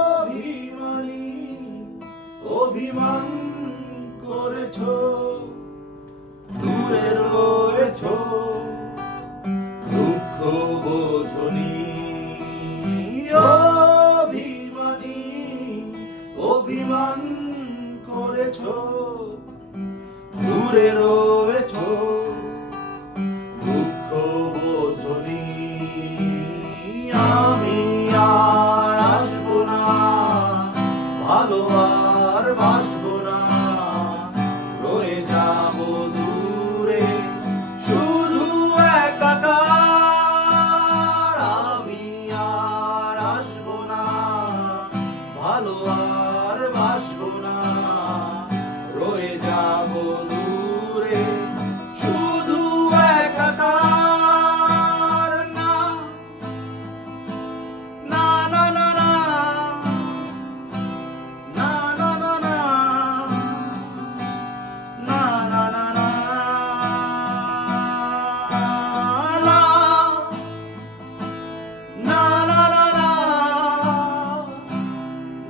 অভিমানী অভিমান করেছো, দূরে রয়েছো, দুঃখ বোঝনি। অভিমানী অভিমান করেছো, দূরে রয়েছো, দুঃখ বোঝনি। আমি আর আসবো না, ভালো আর বাসবো না, রয়ে যাবো দূরে শুধু একাকার। আমি আর আসবো না, ভালো আর বাসবো না, রয়ে যাবো দূরে শুধু একাকার। না না না না না না না না না না না না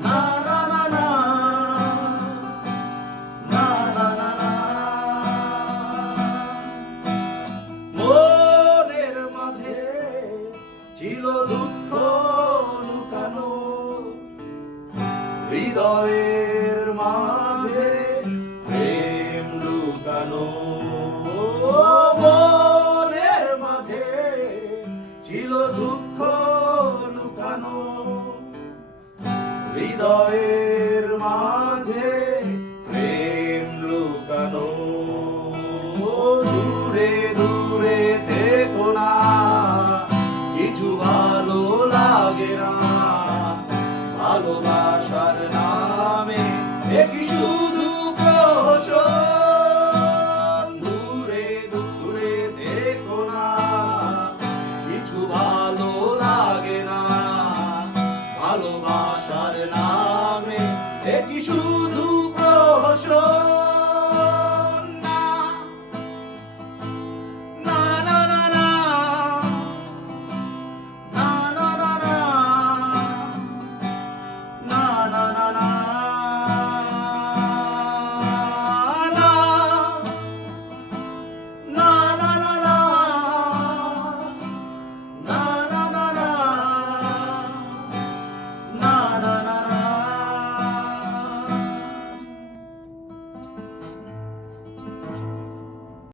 না না না না না মনের মাঝে ছিল দুঃখ লুকানো, হৃদয়ের মাঝে প্রেম লুকানো। মনের মাঝে ছিল দুঃখ লুকানো, হৃদয়ের মাঝে প্রেম লুকানো। দূরে দূরে থেকো না, কিছু ভালো লাগে না, ভালোবাসার নামে একই সুর